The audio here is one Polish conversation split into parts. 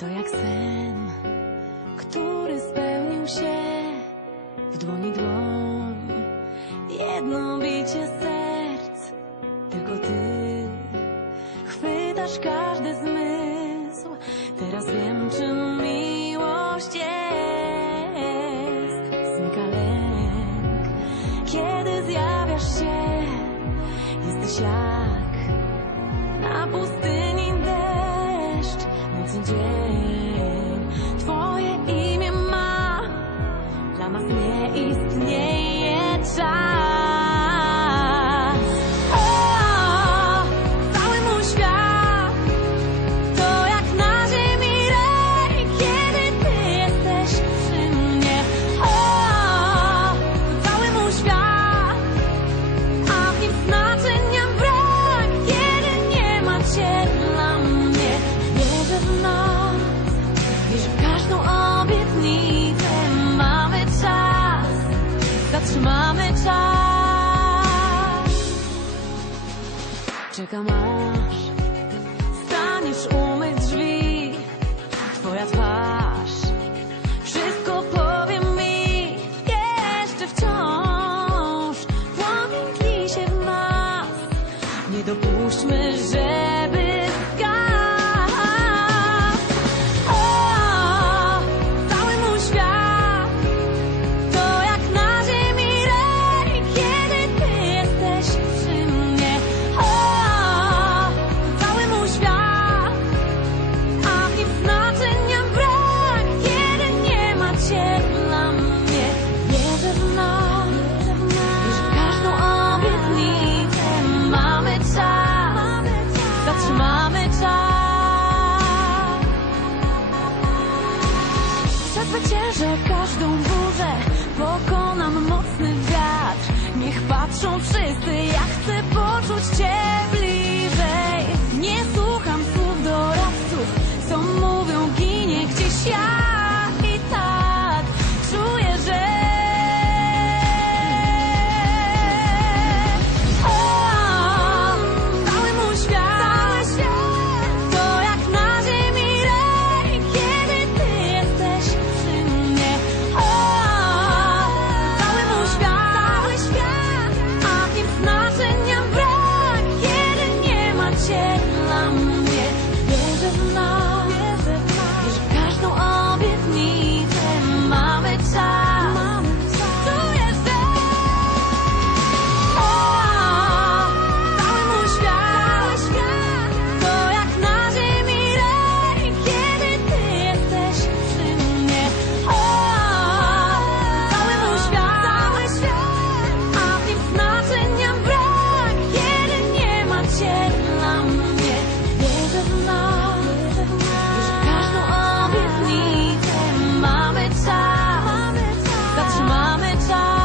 To jak sen, który spełnił się w dłoni dłoń. Jedno bicie serc, tylko ty chwytasz każdy zmysł. Teraz wiem, czym miłość jest. Znika lęk, kiedy zjawiasz się. Jesteś jak na pustyni deszcz, noc i dzień. Twoje imię ma, dla nas nie istnieje czas. Cały mój świat to jak na ziemi rej, kiedy ty jesteś przy mnie. Cały mój świat, a w nim znaczenia brak, kiedy nie ma cię dla mnie. Wierzę w nas, wierzę w każdą obietnicę. Mamy czas, zatrzymamy czas. Czekam aż staniesz umyć drzwi. Twoja twarz wszystko powie mi. Jeszcze wciąż płomień tli się w nas. Nie dopuśćmy, żeby zgasł. Cały mój świat to jak na ziemi rej, kiedy ty jesteś przy mnie. Cały mój świat, a w nim znaczenia brak, kiedy nie ma cię dla mnie. Wierzę w nas, wierzę w każdą obietnicę. Mamy czas, zatrzymamy czas. Przezwyciężę każdą burzę, pokonam mocny wiatr. Niech patrzą wszyscy, ja chcę poczuć cię bliżej. Nie słucham słów doradców, co mówią, ginie gdzieś ja. I tak czuję, że cały mój świat to jak na ziemi rej, kiedy ty jesteś przy mnie. Cały mój świat, a w nim znaczenia brak, kiedy nie ma cię dla mnie. Wierzę w nas, wierzę w każdą obietnicę. Mamy czas, czuję, że cały mój świat to jak na ziemi rej, kiedy ty jesteś przy mnie. Cały mój świat, a w nim znaczenia brak, kiedy nie ma cię dla mnie. Wierzę w nas, wierzę w każdą obietnicę. Mamy czas, zatrzymamy czas.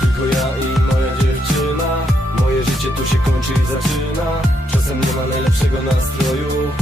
Tylko ja i moja dziewczyna. Moje życie tu się kończy i zaczyna. Czasem nie ma najlepszego nastroju,